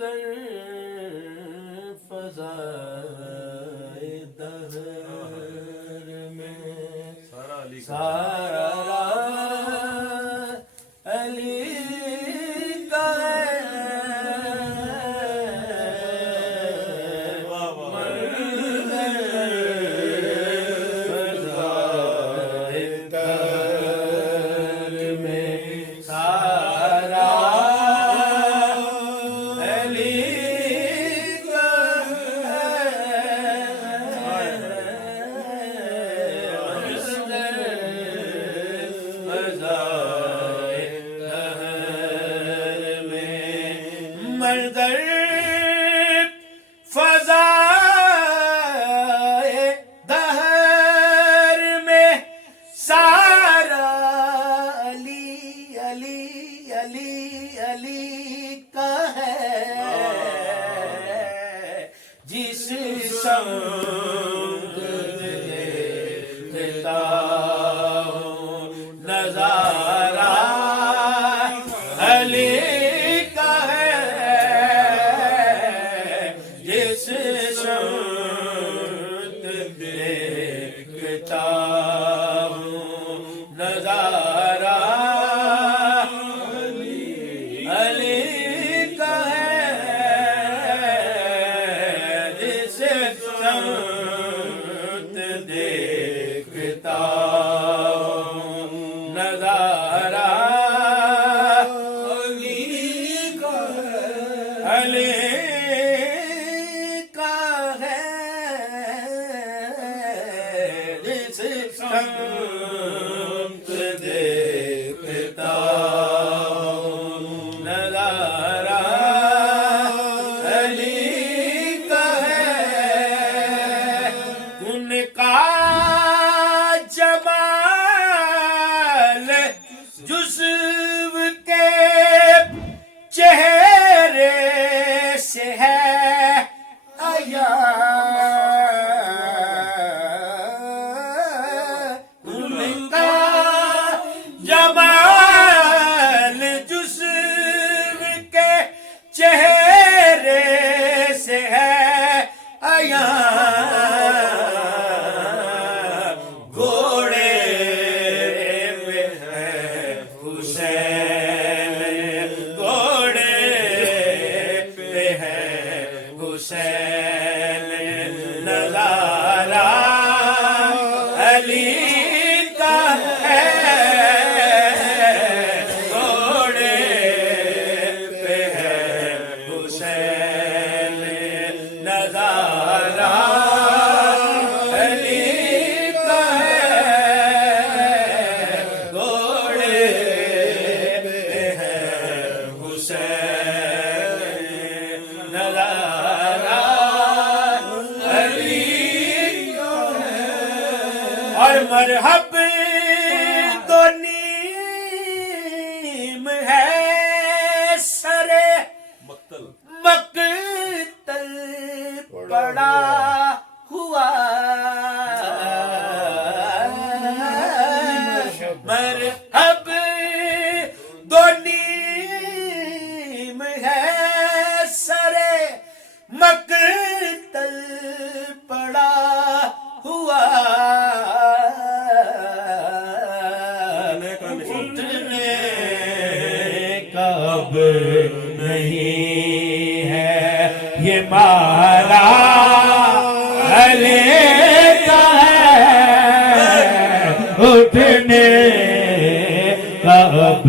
مردر فضائے دہر میں سارا علی کا ہے مردر فضائے دہر میں سارا مردر فضائے دہر میں سارا علی علی علی علی کا ہے جس سمت دیکھتا ہوں نظارہ علی کا ہے جس سمت دیکھتا ہوں نظارہ علی کا ہے جس سمت دیکھتا ہوں نظارہ علی کا ہے جس سمت دیکھتا ہوں نظارہ علی کا ہے ان کا جمال جزو کے چہرے سے ہے عیاں ان کا جمال جزو کے چہرے سے ہے عیاں گھوڑے پہ ہے حسین گھوڑے پہ ہے حسین نظارہ علی کا ہے گھوڑے پہ ہے حسین نظارہ علی کا ہے گھوڑے پہ ہے حسین نظارہ علی کا ہے اور مرحب تو نیم ہے سرے مقتل پڑا ہوا مرحب دو نیم ہے سرے مقتل پڑا ہوا اٹھنے کا اب نہیں ہے یہ مارا علی کا ہے اٹھنے کا اب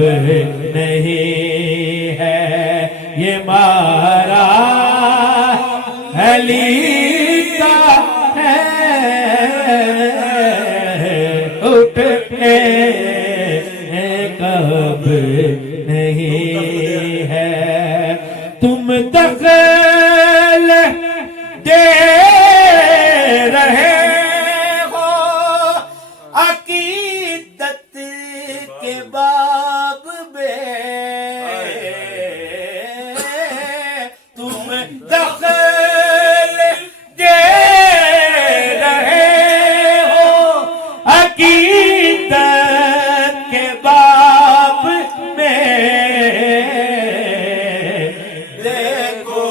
نہیں ہے یہ مارا علی کا ہے اٹھنے کا اب نہیں ہے تم دخل دے رہے ہو عقیدت کے باب میں تم دخل دے رہے ہو عقیدت کے باب میں دیکھو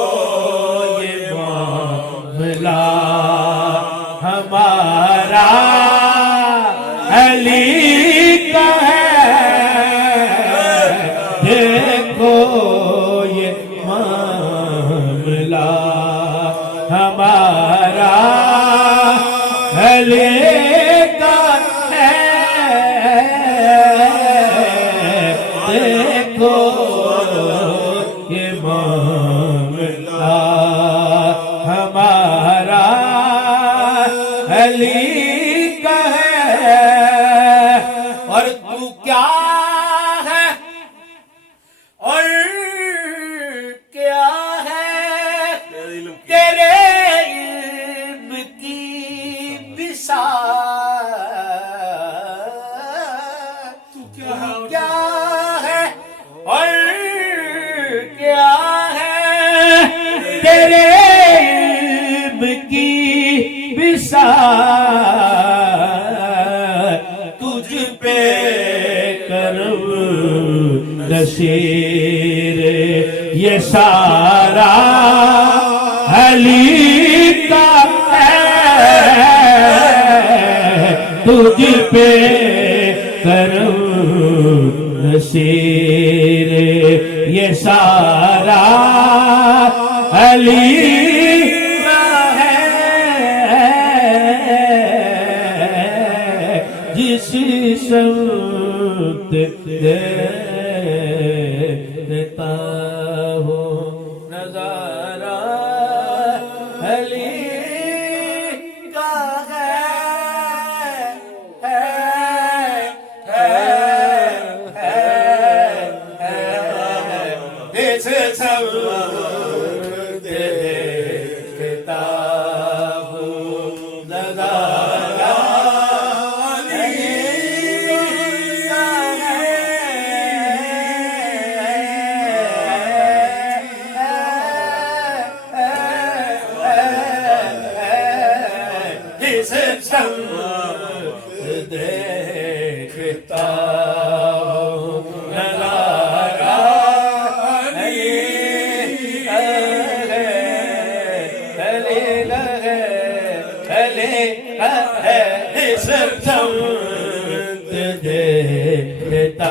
معاملہ ہمارا علی کا ہے، اور تو کیا ہے اور کیا ہے تیرے علم کی بساط، تو کیا ہے اور کیا ہے تیرے علم کی بساط، تجھ پہ کرم نصیر یہ سارا علی کا ہے، تجھ پہ کرم نصیر یہ سارا علی کا ہے، جس سمت دیتا ہوں نظارہ علی کا ہے، جس سمت دیتا ہوں نظارہ دیکھتا ہوں نظارہ دیکھتا